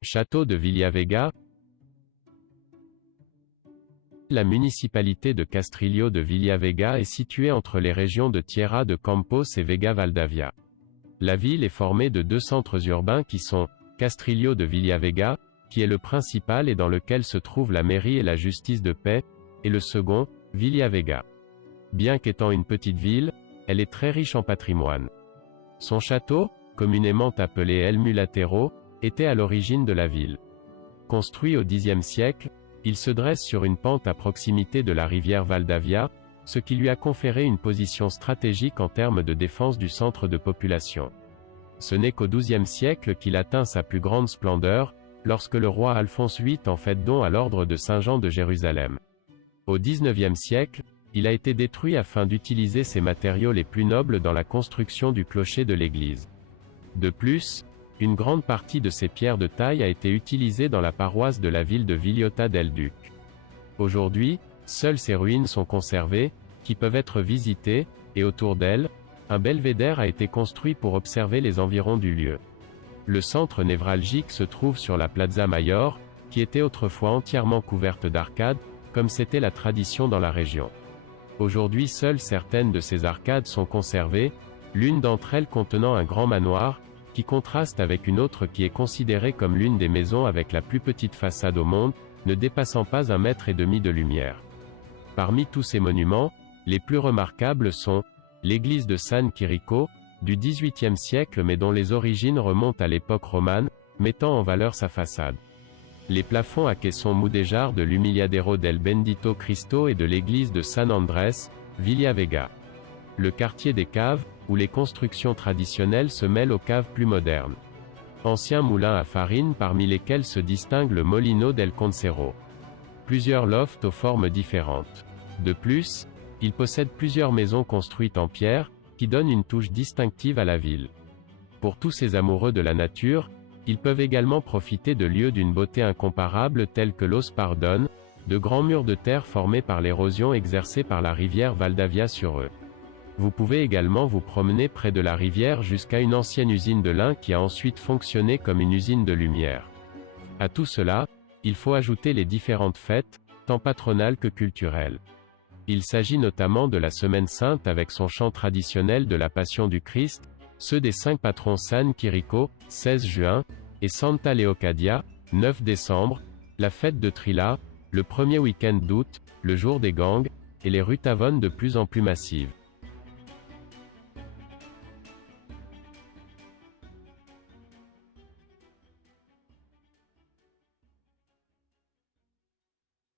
Château de Villavega. La municipalité de Castrillo de Villavega est située entre les régions de Tierra de Campos et Vega Valdavia. La ville est formée de deux centres urbains qui sont Castrillo de Villavega, qui est le principal et dans lequel se trouve la mairie et la justice de paix, et le second, Villavega. Bien qu'étant une petite ville, elle est très riche en patrimoine. Son château, communément appelé El Mulatero, était à l'origine de la ville. Construit au Xe siècle, il se dresse sur une pente à proximité de la rivière Valdavia, ce qui lui a conféré une position stratégique en termes de défense du centre de population. Ce n'est qu'au XIIe siècle qu'il atteint sa plus grande splendeur, lorsque le roi Alphonse VIII en fait don à l'ordre de Saint-Jean de Jérusalem. Au XIXe siècle, il a été détruit afin d'utiliser ses matériaux les plus nobles dans la construction du clocher de l'église. De plus, une grande partie de ces pierres de taille a été utilisée dans la paroisse de la ville de Villota del Duc. Aujourd'hui, seules ces ruines sont conservées, qui peuvent être visitées, et autour d'elles, un belvédère a été construit pour observer les environs du lieu. Le centre névralgique se trouve sur la Plaza Mayor, qui était autrefois entièrement couverte d'arcades, comme c'était la tradition dans la région. Aujourd'hui seules certaines de ces arcades sont conservées, l'une d'entre elles contenant un grand manoir, qui contraste avec une autre qui est considérée comme l'une des maisons avec la plus petite façade au monde, ne dépassant pas 1,5 mètre de lumière. Parmi tous ces monuments, les plus remarquables sont l'église de San Quirico, du XVIIIe siècle mais dont les origines remontent à l'époque romane, mettant en valeur sa façade. Les plafonds à caissons mudéjar de l'Humilladero del Bendito Cristo et de l'église de San Andrés, Villavega. Le quartier des caves, où les constructions traditionnelles se mêlent aux caves plus modernes. Anciens moulins à farine parmi lesquels se distingue le Molino del Concero. Plusieurs lofts aux formes différentes. De plus, il possède plusieurs maisons construites en pierre, qui donnent une touche distinctive à la ville. Pour tous ces amoureux de la nature, ils peuvent également profiter de lieux d'une beauté incomparable tels que Los Pardon, de grands murs de terre formés par l'érosion exercée par la rivière Valdavia sur eux. Vous pouvez également vous promener près de la rivière jusqu'à une ancienne usine de lin qui a ensuite fonctionné comme une usine de lumière. À tout cela, il faut ajouter les différentes fêtes, tant patronales que culturelles. Il s'agit notamment de la Semaine Sainte avec son chant traditionnel de la Passion du Christ, ceux des 5 patrons San Quirico, 16 juin, et Santa Leocadia, 9 décembre, la fête de Trilla, le premier week-end d'août, le jour des gangs, et les rutavones de plus en plus massives.